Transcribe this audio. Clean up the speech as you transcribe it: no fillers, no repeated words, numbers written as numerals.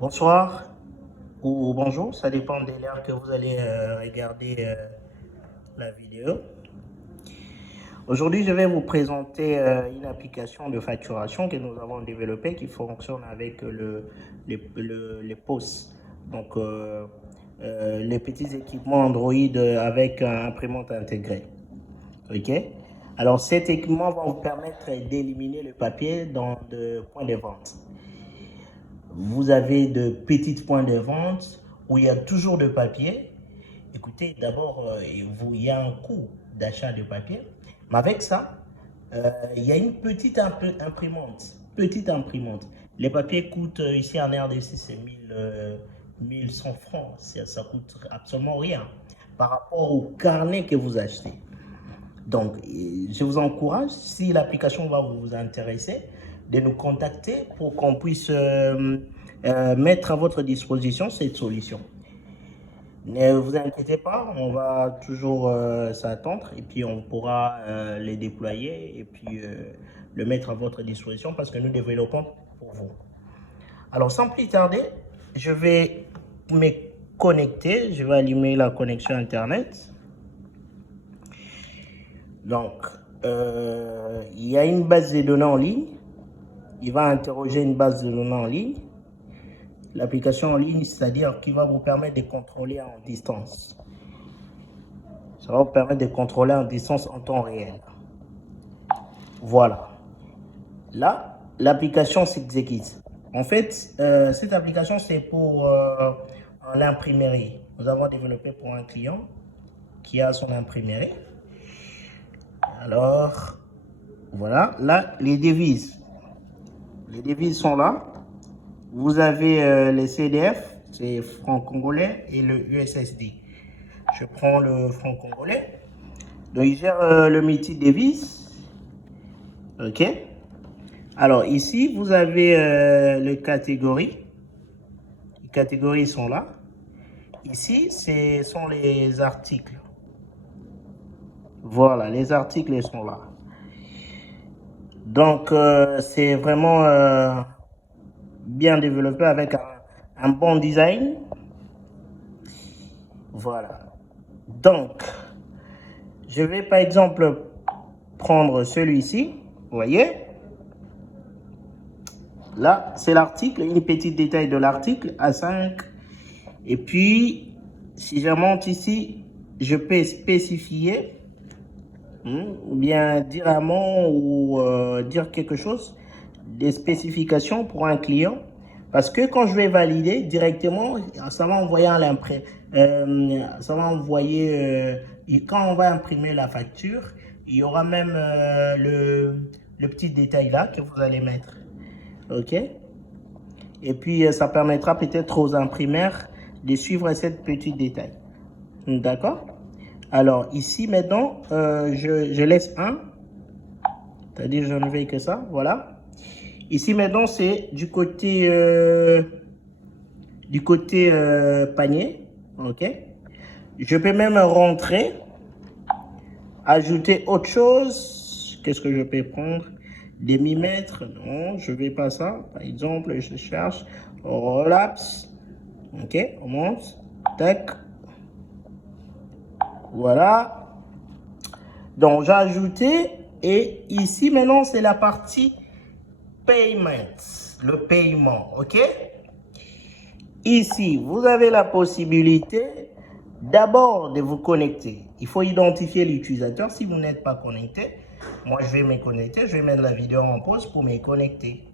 Bonsoir ou bonjour, ça dépend de l'heure que vous allez regarder la vidéo. Aujourd'hui, je vais vous présenter une application de facturation que nous avons développée qui fonctionne avec les POS. Donc, les petits équipements Android avec un imprimante intégrée. OK? Alors, cet équipement va vous permettre d'éliminer le papier dans de points de vente. Vous avez de petits points de vente où il y a toujours de papier. Écoutez, d'abord, il y a un coût d'achat de papier. Mais avec ça, il y a une petite imprimante. Petite imprimante. Les papiers coûtent ici en RDC, c'est 1100 francs. Ça coûte absolument rien par rapport au carnet que vous achetez. Donc, je vous encourage, si l'application va vous intéresser, de nous contacter pour qu'on puisse mettre à votre disposition cette solution. Ne vous inquiétez pas, on va toujours s'attendre et puis on pourra les déployer et puis le mettre à votre disposition parce que nous développons pour vous. Alors, sans plus tarder, je vais me connecter, je vais allumer la connexion Internet. Donc, il y a une base de données en ligne. Il va interroger une base de données en ligne. L'application en ligne, c'est-à-dire qui va vous permettre de contrôler en distance. Ça va vous permettre de contrôler en distance en temps réel. Voilà. Là, l'application s'exécute. En fait, cette application, c'est pour l'imprimerie. Nous avons développé pour un client qui a son imprimerie. Alors, voilà. Là, les devises. Les devises sont là. Vous avez les CDF, c'est franc congolais, et le USSD. Je prends le franc congolais. Donc, il gère le multi-devise. OK. Alors, ici, vous avez les catégories. Les catégories sont là. Ici, ce sont les articles. Voilà, les articles sont là. Donc, c'est vraiment bien développé avec un bon design. Voilà. Donc, je vais par exemple prendre celui-ci. Vous voyez? Là, c'est l'article, une petite détail de l'article A5. Et puis, si je monte ici, je peux spécifier ou bien dire un mot ou dire quelque chose, des spécifications pour un client. Parce que quand je vais valider directement, ça va envoyer à ça va envoyer, quand on va imprimer la facture, il y aura même le petit détail là que vous allez mettre. OK? Et puis, ça permettra peut-être aux imprimeurs de suivre cette petit détail. D'accord? Alors, ici, maintenant, je laisse un. C'est-à-dire, je ne vais que ça. Voilà. Ici, maintenant, c'est du côté panier. OK? Je peux même rentrer, ajouter autre chose. Qu'est-ce que je peux prendre? Des millimètres. Non, je ne vais pas ça. Par exemple, je cherche relapse. OK? On monte. Tac. Voilà. Donc, j'ai ajouté. Et ici, maintenant, c'est la partie payment. Le paiement. OK? Ici, vous avez la possibilité d'abord de vous connecter. Il faut identifier l'utilisateur. Si vous n'êtes pas connecté, moi, je vais me connecter. Je vais mettre la vidéo en pause pour me connecter.